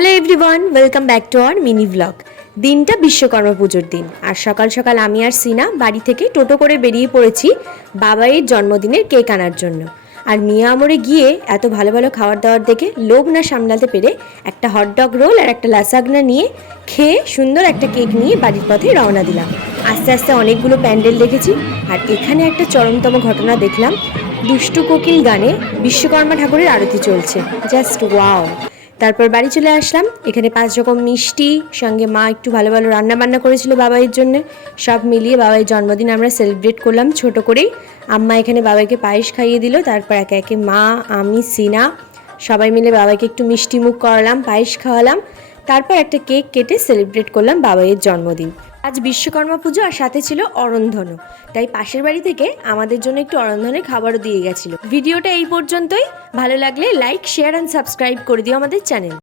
Hello everyone, welcome back to our mini blog. দিনটা বিশ্বকর্মা পুজোর দিন, আর সকাল সকাল আমি আর সিনা বাড়ি থেকে টোটো করে বেরিয়ে পড়েছি বাবাইয়ের জন্মদিনের কেক আনার জন্য। আর মিয়া আমরে গিয়ে এত ভালো ভালো খাবার দাবার দেখে লোভ না সামলাতে পেরে একটা হটডগ রোল আর একটা লাসাগনা নিয়ে খেয়ে সুন্দর একটা কেক নিয়ে বাড়ির পথে রওনা দিলাম। আস্তে আস্তে অনেকগুলো প্যান্ডেল দেখেছি, আর এখানে একটা চরমতম ঘটনা দেখলাম। দুষ্টু কোকিল গানে বিশ্বকর্মা ঠাকুরের আরতি চলছে, জাস্ট ওয়াও। তারপর বাড়ি চলে আসলাম। এখানে 5 রকম মিষ্টি, সঙ্গে মা একটু ভালো ভালো রান্না বান্না করেছিল বাবাইয়ের জন্য। সব মিলিয়ে বাবাইয়ের জন্মদিন আমরা সেলিব্রেট করলাম ছোট করেই। আম্মা এখানে বাবাইকে পায়েস খাইয়ে দিল। তারপর একে একে মা, আমি, সিনা সবাই মিলে বাবাইকে একটু মিষ্টি মুখ করালাম, পায়েস খাওয়ালাম। তারপর একটা কেক কেটে সেলিব্রেট করলাম বাবাইয়ের জন্মদিন। আজ বিশ্বকর্মা পুজো, আর সাথে ছিল অরন্ধন। তাই পাশের বাড়ি থেকে আমাদের জন্য একটু অরন্ধনের খাবারও দিয়ে গেছিল। ভিডিওটা এই পর্যন্তই। ভালো লাগলে লাইক, শেয়ার অ্যান্ড সাবস্ক্রাইব করে দিও আমাদের চ্যানেল।